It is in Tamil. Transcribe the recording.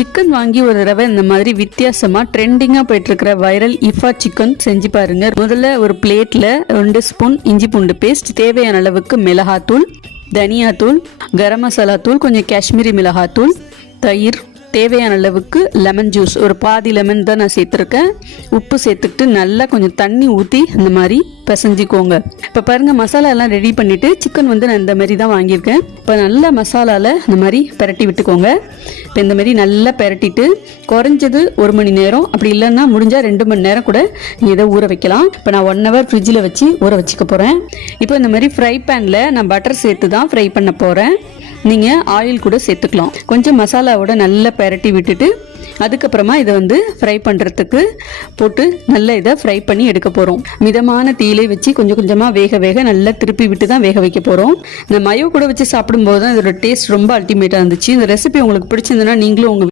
சிக்கன் வாங்கி ஒரு தடவை இந்த மாதிரி வித்தியாசமா ட்ரெண்டிங்கா போயிட்டு இருக்கிற வைரல் இஃபா சிக்கன் செஞ்சு பாருங்க. முதல்ல ஒரு பிளேட்ல 2 ஸ்பூன் இஞ்சி பூண்டு பேஸ்ட், தேவையான அளவுக்கு மிளகாத்தூள், தனியாத்தூள், கரம் மசாலா தூள், கொஞ்சம் காஷ்மீரி மிளகாத்தூள், தயிர், தேவையான அளவுக்கு லெமன் ஜூஸ், ஒரு பாதி லெமன் தான் நான் சேர்த்துருக்கேன். உப்பு சேர்த்துக்கிட்டு நல்லா கொஞ்சம் தண்ணி ஊற்றி இந்த மாதிரி பிசைஞ்சிக்கோங்க. இப்போ பாருங்கள், மசாலா எல்லாம் ரெடி பண்ணிவிட்டு சிக்கன் வந்து நான் இந்த மாதிரி தான் வாங்கியிருக்கேன். இப்போ நல்லா மசாலாவில் இந்த மாதிரி பெரட்டி விட்டுக்கோங்க. இப்போ இந்த மாதிரி நல்லா பெரட்டிட்டு குறைஞ்சது 1 மணி நேரம், அப்படி இல்லைன்னா முடிஞ்சால் 2 மணி நேரம் கூட நீங்கள் இதை ஊற வைக்கலாம். இப்போ நான் 1 ஹவர் ஃப்ரிட்ஜில் வச்சு ஊற வச்சுக்க போகிறேன். இப்போ இந்த மாதிரி ஃப்ரை பேனில் நான் பட்டர் சேர்த்து தான் ஃப்ரை பண்ண போகிறேன். நீங்கள் ஆயில் கூட சேர்த்துக்கலாம். கொஞ்சம் மசாலாவோட நல்லா பெரட்டி விட்டுட்டு அதுக்கப்புறமா இதை வந்து ஃப்ரை பண்ணுறதுக்கு போட்டு நல்லா இதை ஃப்ரை பண்ணி எடுக்க போகிறோம். மிதமான தீயிலை வச்சு கொஞ்சம் கொஞ்சமாக வேக நல்லா திருப்பி விட்டு தான் வேக வைக்க போகிறோம். இந்த மயோ கூட வச்சு சாப்பிடும்போது தான் இதோட டேஸ்ட் ரொம்ப அல்டிமேட்டாக இருந்துச்சு. இந்த ரெசிபி உங்களுக்கு பிடிச்சிருந்ததுன்னா நீங்களும் உங்கள்